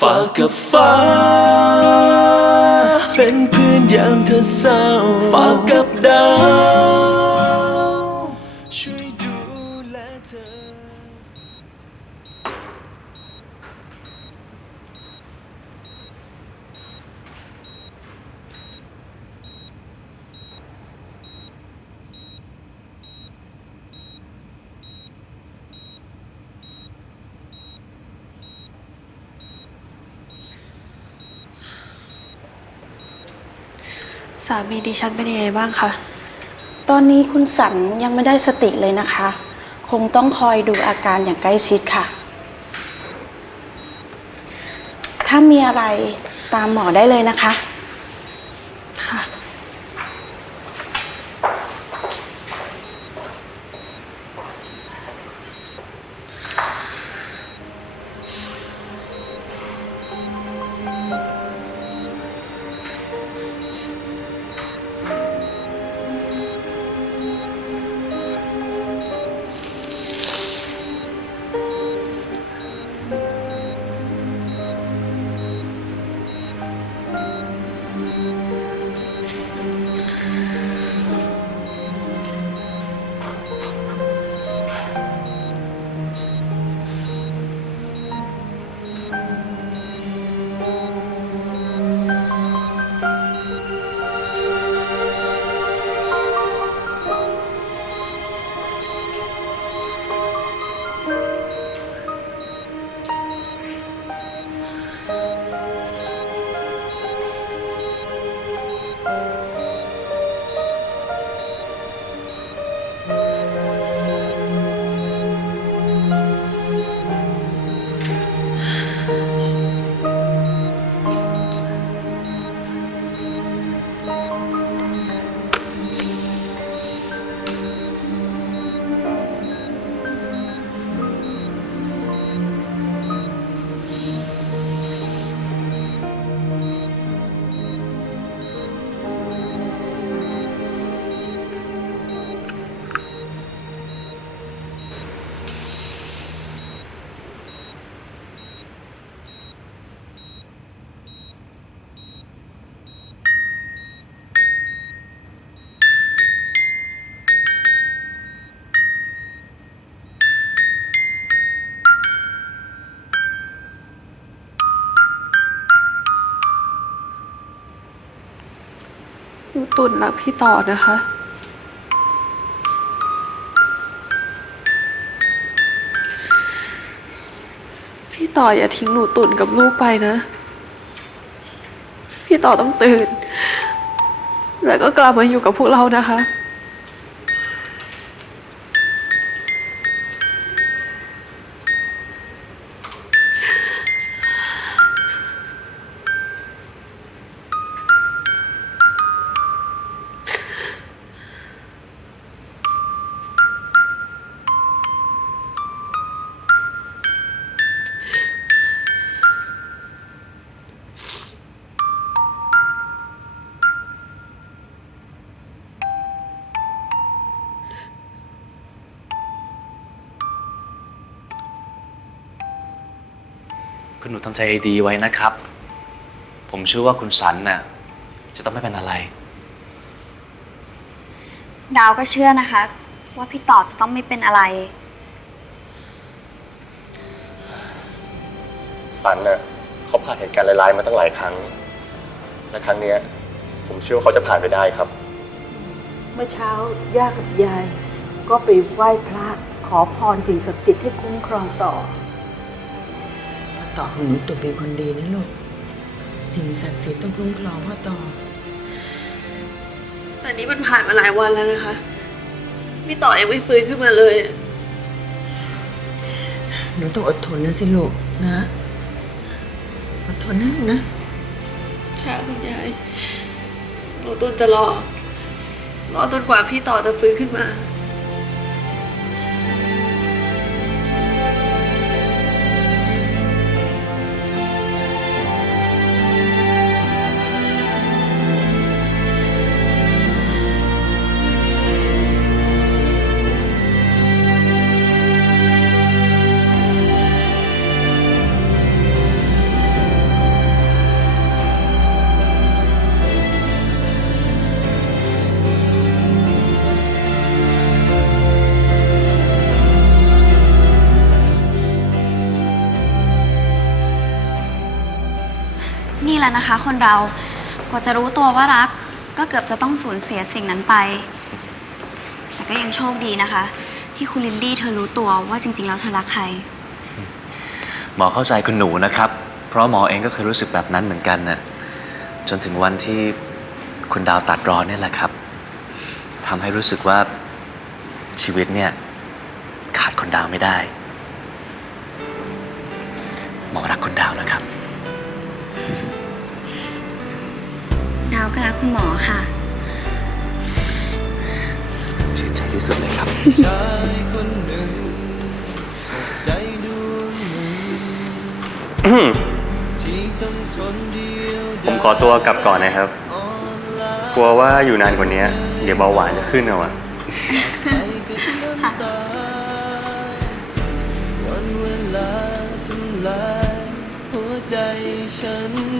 ฝากกับฟ้า เป็นเพื่อนยามเธอเศร้า ฝากกับดาว สามีดิฉันเป็นยังไงบ้างคะ ตอนนี้คุณสันยังไม่ได้สติเลยนะคะ คงต้องคอยดูอาการอย่างใกล้ชิดค่ะ ถ้ามีอะไรตามหมอได้เลยนะคะ หนูตุ่นรักพี่ต่อนะคะ พี่ต่ออย่าทิ้งหนูตุ่นกับลูกไปนะ พี่ต่อต้องตื่น แล้วก็กลับมาอยู่กับพวกเรานะคะ คุณหนูทำใจดีไว้นะครับ ผมเชื่อว่าคุณสันน่ะจะต้องไม่เป็นอะไร ดาวก็เชื่อนะคะ ว่าพี่ต่อจะต้องไม่เป็นอะไร สันน่ะเขาผ่านเหตุการณ์ร้ายๆมาตั้งหลายครั้ง และครั้งเนี้ยผมเชื่อว่าเขาจะผ่านไปได้ครับ เมื่อเช้าย่ากับยาย ก็ไปไหว้พระขอพรสิ่งศักดิ์สิทธิ์ให้คุ้มครองต่อพ่อ ต่อของหนูตัวเป็นคนดีนะลูก สิ่งศักดิ์สิทธิ์ต้องคุ้มครองพ่อต่อ แต่นี้มันผ่านมาหลายวันแล้วนะคะพี่ต่อยังไม่ฟื้นขึ้นมาเลย หนูต้องอดทนนะสิลูกนะ อดทนนะลูกนะ ค่ะคุณยาย หนูตุนจะรอ รอจนกว่าพี่ต่อจะฟื้นขึ้นมา แหละนะคะ คนเรากว่าจะรู้ตัวว่ารัก ก็เกือบจะต้องสูญเสียสิ่งนั้นไป แต่ก็ยังโชคดีนะคะ ที่คุณลิลลี่เธอรู้ตัวว่าจริง ๆ แล้วเธอรักใคร หมอเข้าใจคุณหนูนะครับ เพราะหมอเองก็เคยรู้สึกแบบนั้นเหมือนกันนะจนถึงวันที่คุณดาวตัดรอนเนี่ยแหละครับทำให้รู้สึกว่าชีวิตเนี่ยขาดคนดาวไม่ได้ หมอรักคนดาวนะครับาวก็รักคุณหมอค่ะ ชื่นใจที่สุดเลยครับชายคนหนึ่งใจดวงหนึ่งที่ต้องทนเดียวผมขอตัวกลับก่อนนะครับ กลัวว่าอยู่นานกว่านี้เดี๋ยวเบาหวานจะขึ้นเอาอะวันเวลาทำลายหัวใจฉันนั่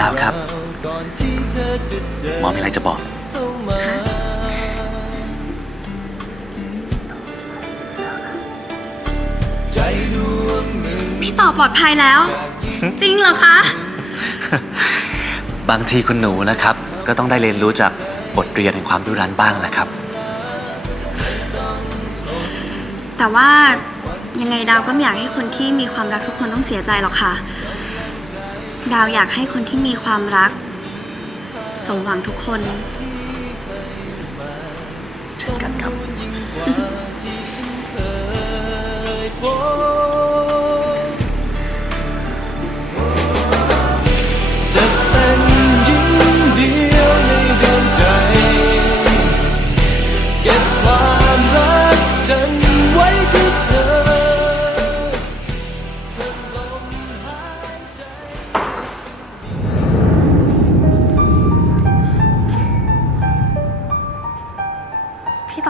ดาวครับก่อนที่เธอจะเดินหมอมีอะไรจะบอกเข้ามาใจดวงหนึ่งพี่ต่อปลอดภัยแล้ว จริงเหรอคะ บางทีคุณหนูนะครับ ก็ต้องได้เรียนรู้จากบทเรียนแห่งความดุรันบ้างแหละครับ แต่ว่ายังไงดาวก็ไม่อยากให้คนที่มีความรักทุกคนต้องเสียใจหรอกค่ะ ดาวอยากให้คนที่มีความรัก สมหวังทุกคน เช่นกันครับ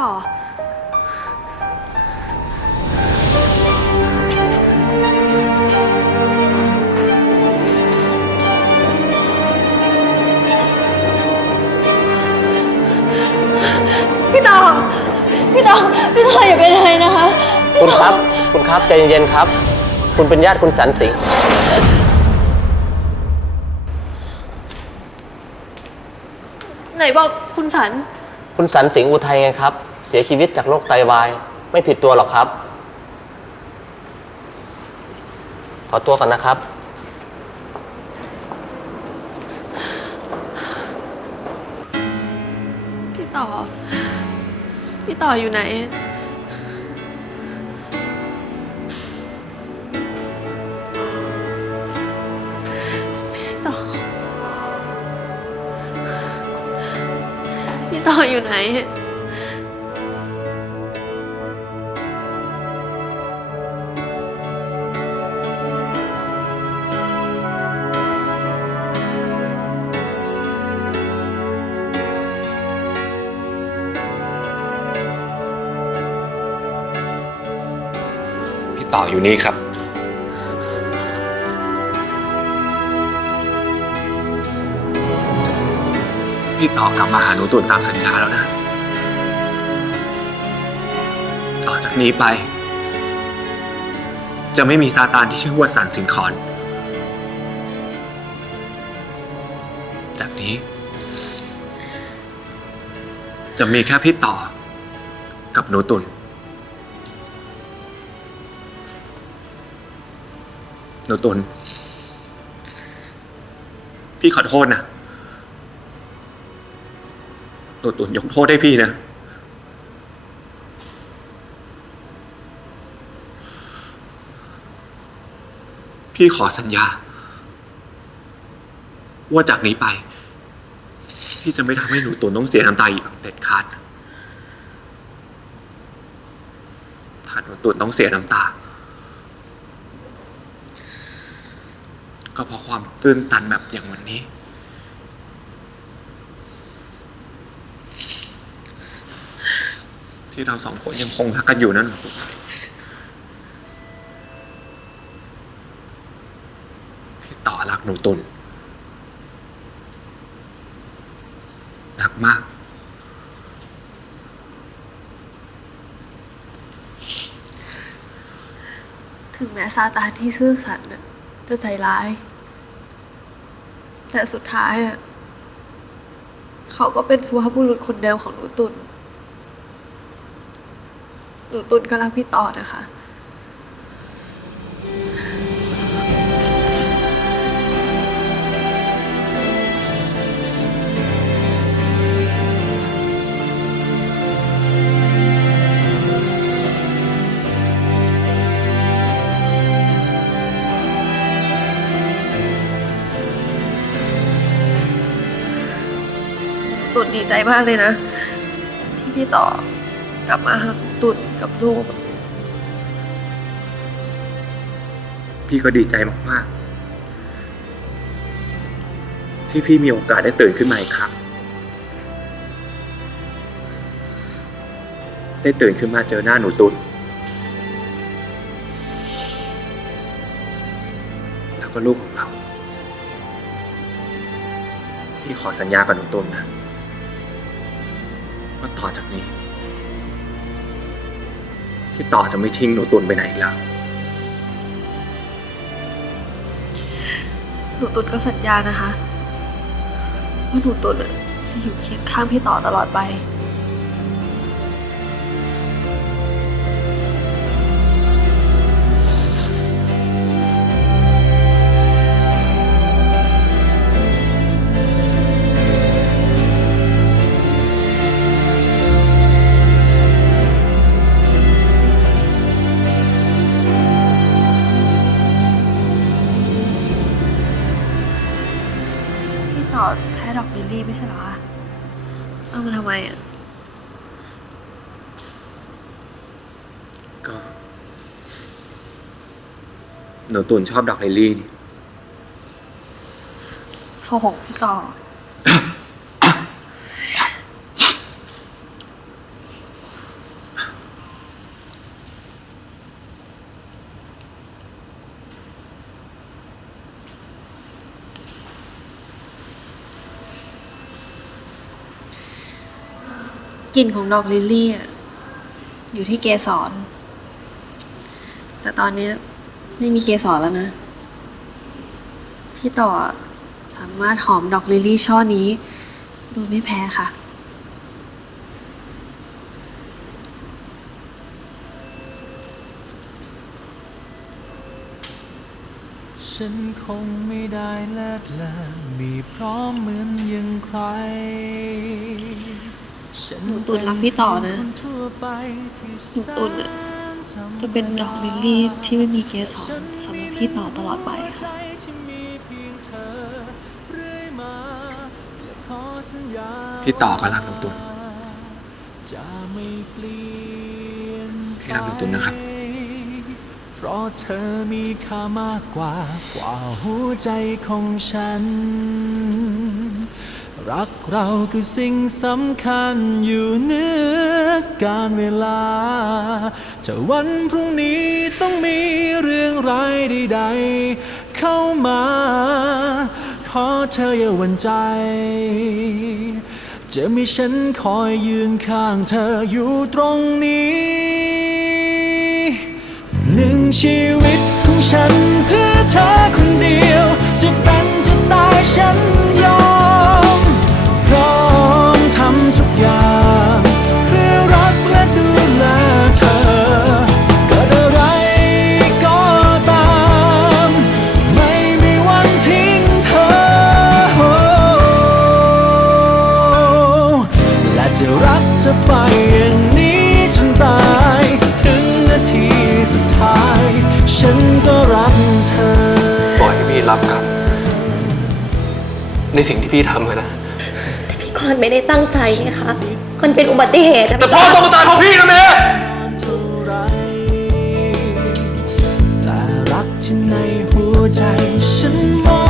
ต่อ พี่ต่อ พี่ต่อ พี่ต่ออย่าเป็นอะไรนะคะคุณครับ คุณครับใจเย็นๆครับ คุณเป็นญาติคุณสันสิงห์ไหนบอกคุณสัน คุณสันสิงห์อุทัยไงครับ เสียชีวิตจากโรคไตวาย ไม่ผิดตัวหรอกครับ ขอตัวก่อนนะครับ พี่ต่อ พี่ต่ออยู่ไหน พี่ต่อ พี่ต่ออยู่ไหน พี่ต่ออยู่นี่ครับ พี่ต่อกลับมาหาหนูตุ่นตามสัญญาแล้วนะ ต่อจากนี้ไป จะไม่มีซาตานที่ชื่อว่าสันสิงคอนจากนี้ จะมีแค่พี่ต่อกับหนูตุ่น หนูตุนพี่ขอโทษนะหนูตุนยกโทษให้พี่นะพี่ขอสัญญา ว่าจากนี้ไป พี่จะไม่ทำให้หนูตุนต้องเสียน้ำตาอีกเด็ดขาดถ้าหนูตุนต้องเสียน้ำตา ก็เพราะความตื้นตันแบบอย่างวันนี้ ที่เราสองคนยังคงรักกันอยู่นั่นหรอพี่ต่อรักหนูตุนรักมากถึงแม้ซาตานที่ซื่อสัตย์น่ะ จะใจร้าย แต่สุดท้ายอะเขาก็เป็นสุภาพบุรุษคนเดิมของหนูตุนหนูตุนก็รักพี่ต่อนะคะ ดีใจมากเลยนะ ที่พี่ต่อกลับมาหาตุนกับลูก พี่ก็ดีใจมากๆ ที่พี่มีโอกาสได้ตื่นขึ้นมาอีกครั้ง ได้ตื่นขึ้นมาเจอหน้าหนูตุนแล้วก็ลูกของเรา พี่ขอสัญญากับหนูตุนนะ ต่อจากนี้ พี่ต่อจะไม่ทิ้งหนูตุนไปไหนอีกแล้ว หนูตุนก็สัญญานะคะว่าหนูตุนอะจะอยู่เคียงข้างพี่ต่อตลอดไป พี่ต่อแพ้ดอกลิลลี่ไม่ใช่เหรอคะเอามาทำไมอะ ก็ หนูตุนชอบดอกลิลลี่นี่โอ้โหพี่ต่อ กลิ่นของดอกลิลลี่อะอยู่ที่เกสร แต่ตอนนี้ไม่มีเกสรแล้วนะ พี่ต่อสามารถหอมดอกลิลลี่ช่อนี้ โดยไม่แพ้ค่ะ ฉันคงไม่ได้เลิศเลมีพร้อมเหมือนอยังใคร หนูตุนรักพี่ต่อนะหหนูตุนอะจะเป็นดอกลิลลี่ที่ไม่มีเกสรสำหรับพี่ต่อตลอดไปค่ะพี่ต่อก็รักหนูตุนจะไม่เปลี่ยนพี่รักหนูตุนนะครับ เพราะเธอมีค่ามากกว่ากว่าหัวใจของฉัน รักเราคือสิ่งสำคัญอยู่เหนือการเวลาถ้าวันพรุ่งนี้ต้องมีเรื่องร้ายใดๆเข้ามา ขอเธออย่าหวั่นใจ จะมีฉันคอยยืนข้างเธออยู่ตรงนี้ หนึ่งชีวิตของฉันเพื่อเธอคนเดียว จะเป็นจะตายฉัน รักเธอไปอย่างนี้จนตาย ถึงนาทีสุดท้าย ฉันก็รักเธอ ปล่อยให้พี่รับกรรมในสิ่งที่พี่ทำกันนะ พี่กรณ์ไม่ได้ตั้งใจไงคะมันเป็นอุบัติเหตุอะแต่พ่อต้องมาตายเพราะพี่นะเมย์เท่าไรแต่รักที่ในหัวใจฉันมอ